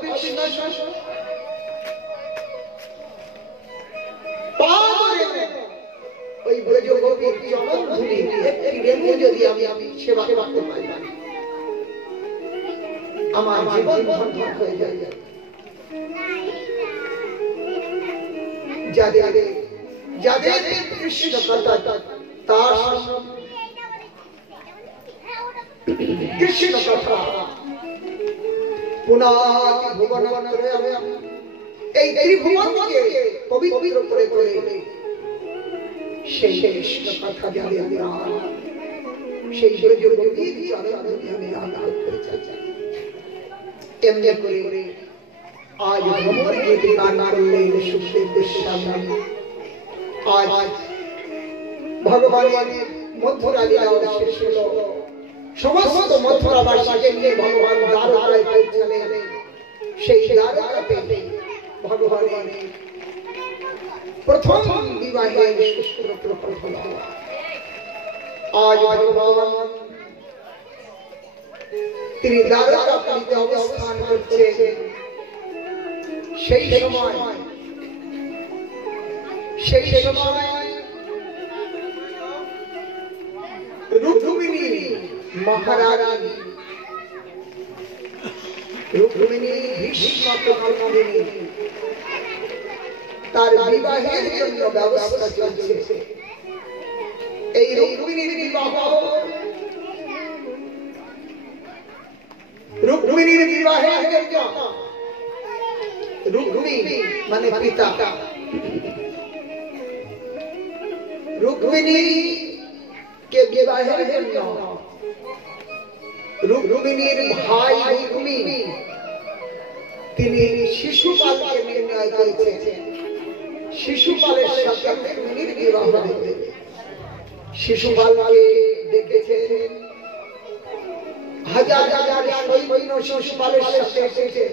অবিশ্বাস ওই ব্রজ গোপীর চরণ ধুলি একটি রেণু যদি আমি সেবা করতে পারি আমার জীবন ধন্য হয়ে যায়। যাদের কৃষ্ণ কথা তার কৃষ্ণ কথা পুনাতি ভুবন এই ত্রিভুবনকে পবিত্র করে তোলে সেই কৃষ্ণ কথা যাবে আমরা সেই ব্রজগোপীর চরণ ধুলি আমি আঘাত করে চাই। এমনি করে আজ ভ্রমর গীতি গান করলেন সুখদেব গোস্বামী। আজ ভগবানের মথুরা লীলা শেষ হলো। সমস্ত মথুরাবাসীকে নিয়ে ভগবান দ্বারকায় পৌঁছলেন। সেই দ্বারকাতে ভগবানের প্রথম বিবাহের সূত্র হল। আজ ভগবান তিনি দ্বারকাতে অবস্থান করছেন। সেই সময় রুক্মিণী মহারানী রুক্মিণী ভীষ্মকর্মণী তার বিবাহের জন্য ব্যবস্থা চলছে। এই রুক্মিণীর বিবাহ রুক্মিণীর বিবাহের জন্য রুক্মিণী মানে পিতা রুক্মিণী কে বিবাহের জন্য রুক্মিণীর ভাই রুক্মি তিনি শিশুপালকে নির্ণয় করেছেন। শিশুপালের সাথে রুক্মিণীর বিবাহ হবে। শিশুপালকে দেখেছেন হাজার হাজার সৈন্য শিশুপালের সাথে এসেছে।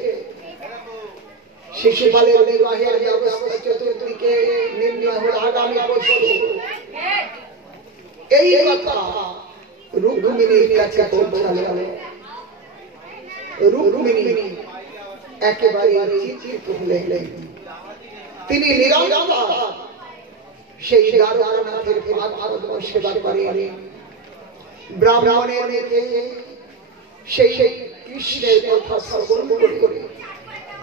শিশুপালের বিবাহের ব্যবস্থা চতুর্দিকে নির্ণয় হল আগামী বছর। এই কথা রুক্মিণীর কাছে পৌঁছালো। রুক্মিণী একেবারে চিন্তিত হলেন। তিনি নিরন্তর সেই দ্বারকানাথের পাদ সেবা করেন। ব্রাহ্মণের মেয়ে সেই কৃষ্ণের কথা শ্রবণ করে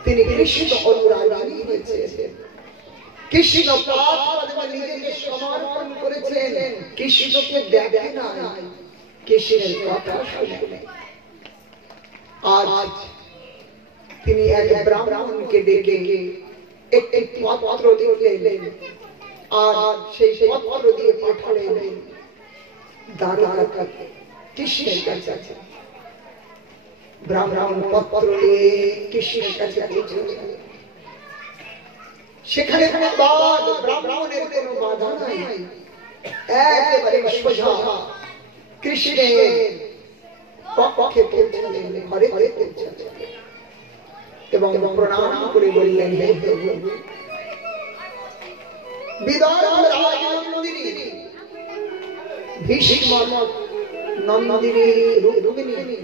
তিনি কৃষ্ণ অনুরাগী হয়েছেন। কৃষ্ণ পাদ নিজেকে সমর্পণ করেছেন। কৃষ্ণকে দেখে নাই, কৃষ্ণের কথা শুনে। আজ তিনি এক ব্রাহ্মণকে ডেকে একটি পত্র দিলেন আর সেই পত্র দিয়ে পাঠালেন দ্বারকাতে কৃষ্ণের কাছে। ব্রাহ্মণ পত্র নিয়ে কৃষ্ণের কাছে পৌঁছলেন। সেখানে ব্রাহ্মণের কোনো বাধা নাই, একেবারে সোজা কৃষ্ণের পক্ষে পৌঁছলেন, ঘরে পৌঁছলেন এবং প্রণাম করে বললেন, হে প্রভু, বিদর্ভ রাজনন্দিনী ভীষ্ম নন্দিনী রুক্মিণী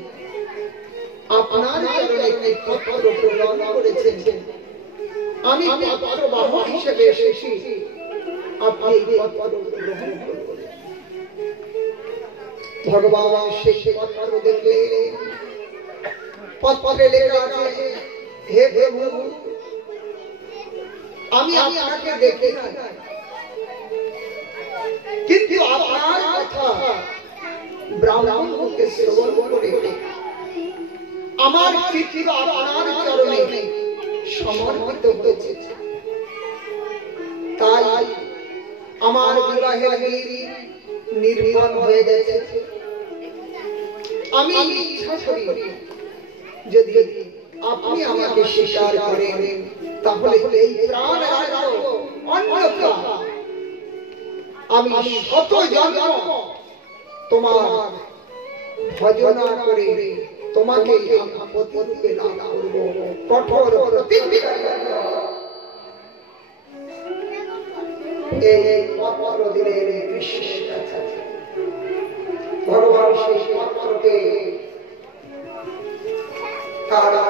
আপনার চরণে একটি পত্র প্রদান করেছেন। আমি পত্র বাহক হিসেবে এসেছি, আপনি পত্র গ্রহণ করুন। ভগবান সেই পত্র দেখলেন। পত্রে লেখা আছে, হে প্রভু, আমি আপনাকে দেখি না, কিন্তু আপনার কথা ব্রাহ্মণকে শ্রবণ করে আমার চিত্ত আপনার চরণে সমর্পিত হয়েছে। তাই আমার বিবাহের নির্মাণ হয়ে গেছে। আমি ইচ্ছা করি যদি আপনি আমাকে স্বীকার করেন, তাহলে এই প্রাণ অন্যথা আমি শত জন্ম তোমার ভজনা করে তোমাকে পতিরূপে লাভ করব। কঠোর প্রতিজ্ঞা এই পত্র দিলেন কৃষ্ণের কাছে। ভগবান সেই পত্রকে তারা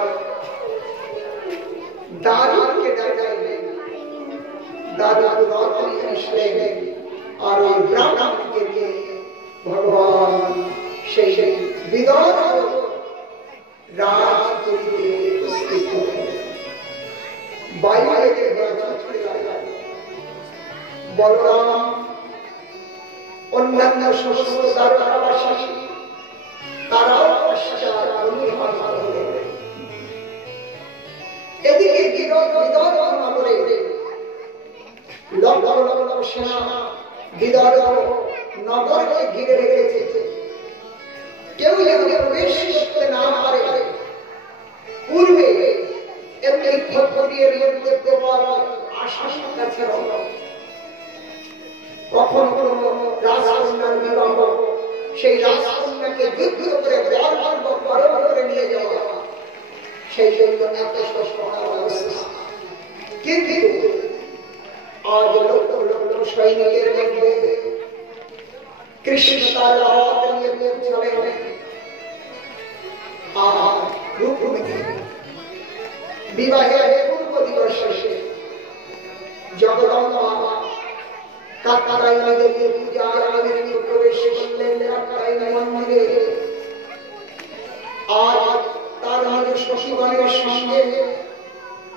রথ নিয়ে আসলেন আর ওই ব্রাহ্মণকে নিয়ে ভগবান সেই বিদর্ভ রাজপুরীতে উপস্থিত হলেন। বাইরে বলরাম অন্যান্য সমস্ত দ্বারকাবাসী তারাও পশ্চাৎ অনুসরণ করলেন। এদিকে বিদর্ভ নগরে লক্ষ লক্ষ সেনা বিদর্ভ নগরকে ঘিরে রেখেছে। কেউ যেন প্রবেশ করতে না পারে। পূর্বে এমনি ক্ষত্রিয়ের মধ্যে প্রবল আশঙ্কা ছিল, কখন কোন রাজকন্যার বিবাহ, সেই রাজকন্যাকে যুদ্ধ করে বরণ করে নিয়ে যাওয়া, সেই জন্য এত অবস্থা। কিন্তু আজ লক্ষ লক্ষ সৈনিকের মধ্যে কৃষ্ণ তার রথ নিয়ে পৌঁছালেন। আর রুক্মিণী বিবাহের পূর্ব দিবস শেষে জগদম্বা কাত্যায়নী দেবীর পূজার আগে প্রবেশ করলেন কাত্যায়নী মন্দিরে। আর তার মাঝে শশীগণের সঙ্গে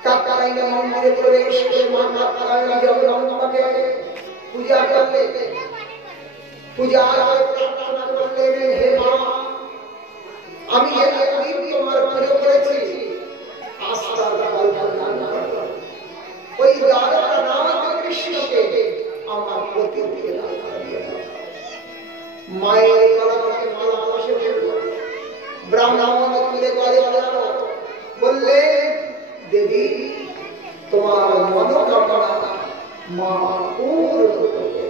কাত্যায়নী মন্দিরে প্রবেশ করে মা কাত্যায়নী জগদম্বাকে পূজা করলেন। পূজার প্রার্থনা করলেন, হে মা, আমি এতদিন তোমার পুজো করেছি, আস্থার কল্পনা ওই দ্বারকা নামক কৃষ্ণকে আমার প্রতি মায়ের গলাকে মালা বসে ব্রাহ্মণ তুলে গলে বললেন, দেবী তোমার মনোকামনা মা পূর্ণ করবে।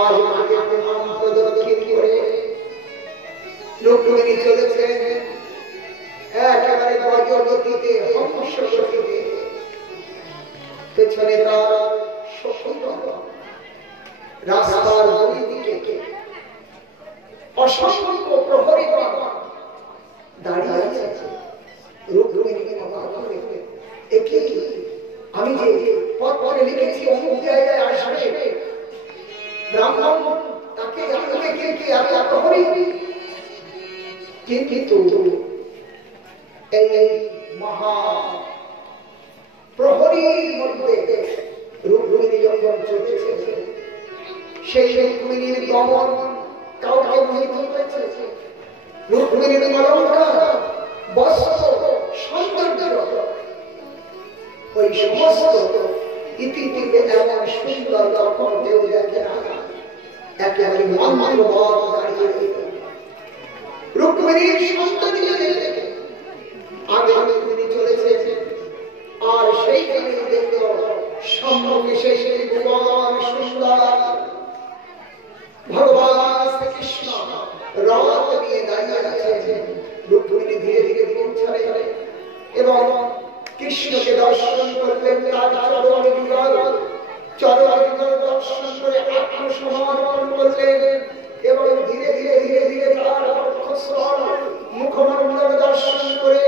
আজ মাকে প্রণাম প্রদক্ষিণ করে রুক্মিণী চলেছেন একেবারে গজগতিতে, হংস গতিতে। পেছনে তার সখীগণ রাস্তার দুই দিকে অসংখ্য প্রহরীগণ দাঁড়িয়ে আছে। রুক্মিণীকে একে আমি যে পথ পরে লিখেছি অমুক জায়গায় আসবে, ব্রাহ্মণ তাকে এত প্রহরী। কিন্তু এই মহা প্রহরীর মধ্যে রুক্মিণী যখন চলেছে, সেই রুক্মিণীর দমন কাউকে মোহিত করেছে। রুক্মিণীর অলঙ্কার, বস্ত্র, সৌন্দর্য, ওই সমস্ত ইতিপূর্বে এমন সুন্দর তখন কেউ দেখে না। একেবারে মন্ত্রবৎ দাঁড়িয়ে রুক্মিণীর সৌন্দর্য দেখে আগে রুক্মিণী চলেছে। আর সেইখানে দেখল সম্মুখে সেই ভগবান সুন্দর ভগবান শ্রীকৃষ্ণ রথ নিয়ে দাঁড়িয়ে আছে। রুক্মিণী ধীরে ধীরে পৌঁছালে এবং কৃষ্ণকে দর্শন করলেন। তার চরণ দর্শন করে আত্মসমর্পণ করলেন এবং ধীরে ধীরে ধীরে ধীরে তার বক্ষস্থল মুখমণ্ডল দর্শন করে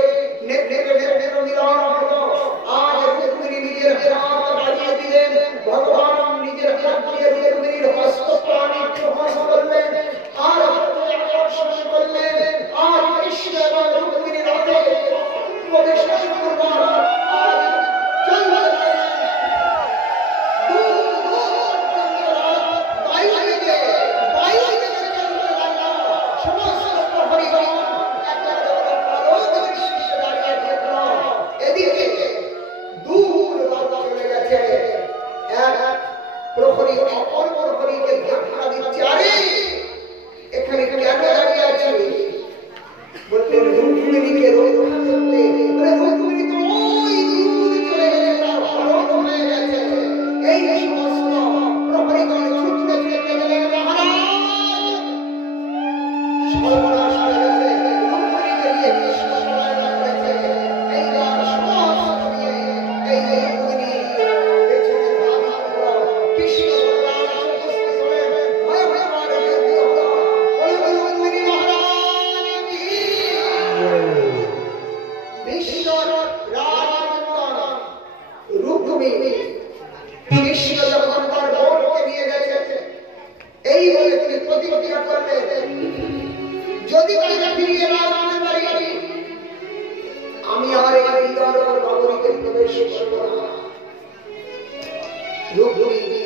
আজ রুক্মিণী নিজের হাত বাড়িয়ে দিলেন। ভগবান নিজের হাত দিয়ে রুক্মিণীর হস্ত প্রাণী প্রকাশ করলেন আর আকর্ষণ করলেন। আর কৃষ্ণ এবং রুক্মিণীর হাতে প্রবেশ করবার প্রহরী অপর প্রহরীকে ধাক্কা দিচ্ছে। আরে এখানে কেন দাঁড়িয়ে আছে? বললেন রুক্মিণীকে রক্ষা করতে। রুক্মিণী তো ওই দূর চলে গেছে, তার হরণ হয়ে গেছে। এই সমস্ত প্রহরীগণ ছুটতে ছুটতে গেলেন, সর্বনাশ হয়ে গেছে। রুক্মিণীকে নিয়ে কৃষ্ণ পলায়ন করেছে। এইবার সমস্ত নিয়ে এই রুক্মিণী পেছনে কৃষ্ণ উপস্থিত হলেন। ভয় ভয় মারে রুক্মিণী মহারাজ বিশ্বর রাজকন্যা রুক্মিণী কৃষ্ণ যখন তার বোনকে নিয়ে গেছে এই বলে তিনি প্রতিজ্ঞা করলেন, যদি তাকে ফিরিয়ে না আনতে পারি আমি আর এই বিদর্ভ নগরীতে প্রবেশ করব না। রুক্মিণী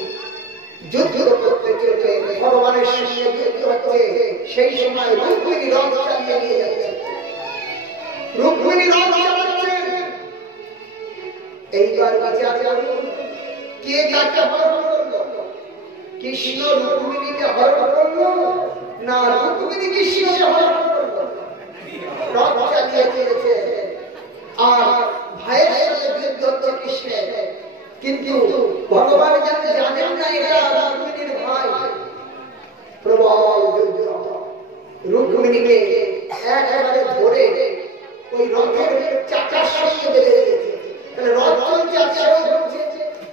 যুদ্ধ করতে চলছে, ভগবানের সঙ্গে যুদ্ধ হচ্ছে, সেই সময় রুক্মিণী রথ চালিয়ে নিয়ে যাচ্ছে। রুক্মিণী রথ চালাচ্ছেন। এইবার বিচার করুন, কে কাকে হরণ করলো? কৃষ্ণ রুক্মিণীকে হরণ করলো না রুক্মিণী কৃষ্ণকে হরণ করলো? রথ চালিয়ে চলেছে আর ভাইয়ের সাথে যুদ্ধ হচ্ছে কৃষ্ণের, কিন্তু ভগবান যাতে জানেন না এটা রুক্মিণীর ভাই। প্রবল যুদ্ধ, রুক্মিণীকে একেবারে ধরে ওই রথের চাকার সঙ্গে বেঁধে দিয়েছে। তাহলে রথ চলছে আর সেও ঘুরছে,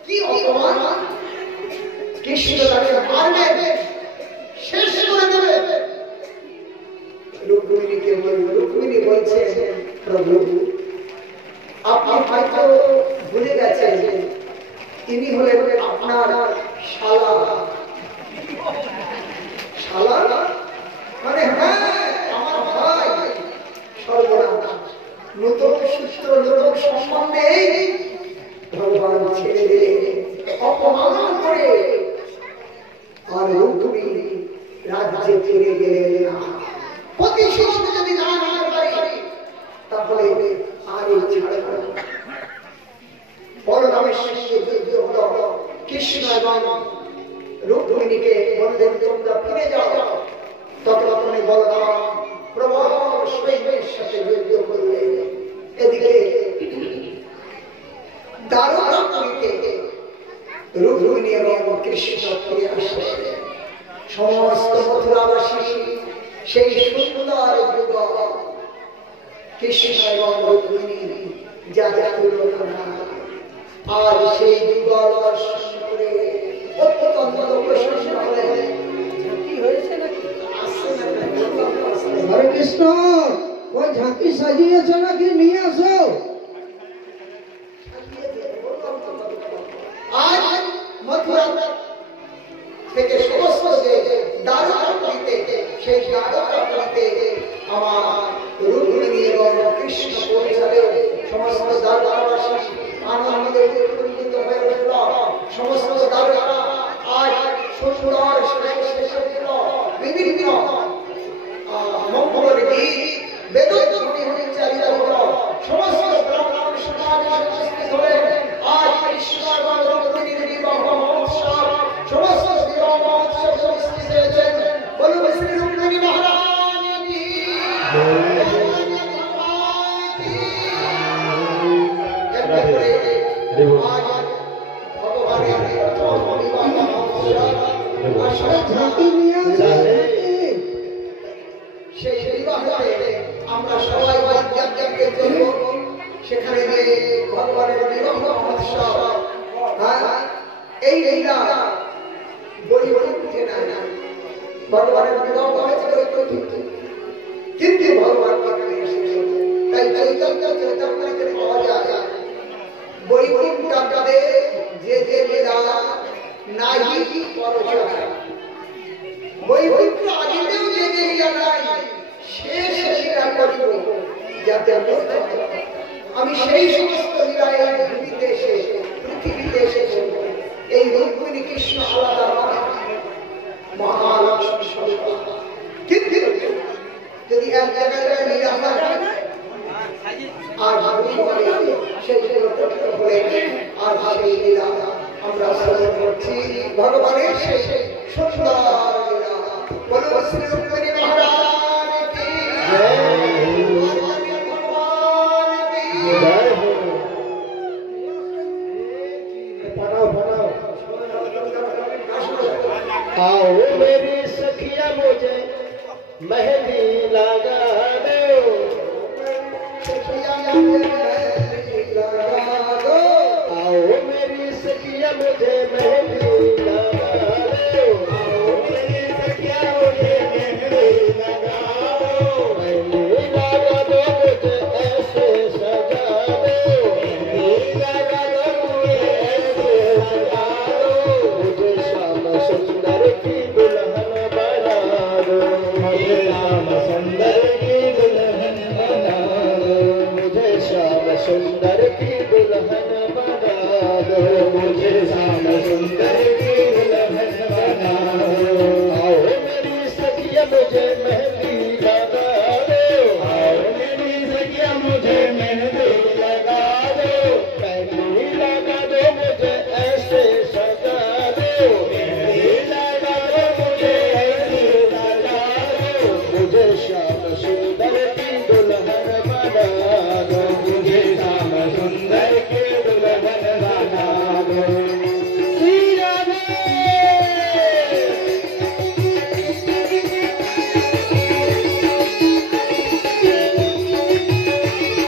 কি অপমান! কৃষ্ণ তাকে মারবে, শেষ করে দেবে। রুক্মিণীকে রুক্মিণী বলছে, প্রভু আপনি হয়তো ভুলে গেছেন ইনি হলেন আপনার শালা। শালা মানে হ্যাঁ আমার ভাই। সর্বনাশ, নতুন সূত্র নতুন সম্বন্ধে ভগবান ছেড়ে দিলে অপমান করে আর রুক্মিণী রাজ্যে ফিরে গেলেন না। প্রতিশোধ যদি না নিতে পারি তাহলে আর এই ছাড়ব না। বলরামের সঙ্গে যুদ্ধ হলো, কৃষ্ণ এবং রুক্মিণীকে বললেন তোমরা ফিরে যাও। ততক্ষণে বলরাম প্রবল সৈন্যের সাথে যুদ্ধ করলেন। এদিকে দ্বারকাপুরীতে রুক্মিণী এবং কৃষ্ণ ফিরে আসলেন। সমস্ত মথুরাবাসী সেই সুন্দর যুগল কৃষ্ণ এবং রুক্মিণী যা যা তুলনা আর সেই যুগল দর্শন করে অত্যন্ত প্রশংসা হলেন। কি হয়েছে নাকি? হরে কৃষ্ণ, ওই ঝাঁকি সাজিয়েছে নাকি? নিয়ে আসো। আজ মথুরা থেকে সমস্ত যে দ্বারকাপুরীতে, সেই দ্বারকাপুরীতে আমার রুক্মিণী এবং কৃষ্ণ পৌঁছালে সমস্ত দ্বারকাবাসী আনন্দে উৎফুল্লিত হয়ে উঠল। সমস্ত দ্বারকা আজ সুন্দর বিভিন্ন মঙ্গলের গীত বেদধ্বনি উচ্চারিত হল। সমস্ত ব্রাহ্মণ সমাজ উপস্থিত হলেন। আজ কৃষ্ণ এবং রুক্মিণীর বিবাহ মহোৎসব, সমস্ত বিবাহ মহোৎসব উপস্থিত হয়েছেন। বলুন শ্রী রুক্মিণী মহারানী কি আমরা সবাই সেখানে গিয়ে ভগবানের বিবাহ মহোৎসব। এই লীলা বই বই উঠে না, ভগবানের বিবাহ হয়েছে কিন্তু ভগবান এখানে এসেছে। তাই চৈতন্য চৈতন্যকে পাওয়া যায় বৈকুণ্ঠ টাকাতে যে যে লীলা নাই পরচরা। বৈকুণ্ঠ আগেতেও যে যে লীলা নাই শেষ লীলা করিব যাতে আমি সেই সমস্ত লীলায় ভূমিতে এসে পৃথিবীতে এসেছি। এই রুক্মিণী কৃষ্ণ আলাদা মহালক্ষ্মী সন্তান, কিন্তু যদি এক জায়গায় লীলা হয় আর সেই আর সেই লীলা আমরা শ্রবণ করছি। ভগবানের সেই সুন্দর লীলা। বলুন শ্রী রুক্মিণী মহারানী কি आओ मेरी सखिया मुझे मेहंदी लगा दो, आओ मेरी सखिया मुझे मेहंदी लगा दो, आओ मेरी सखिया मुझे मेहंदी लगा दो, मेहंदी लगा दो मुझे ऐसे सजा दो, मेहंदी लगा दो मुझे ऐसे सजा दो, सुंदर की दुल्हन बना दो, मुझे श्याम सुंदर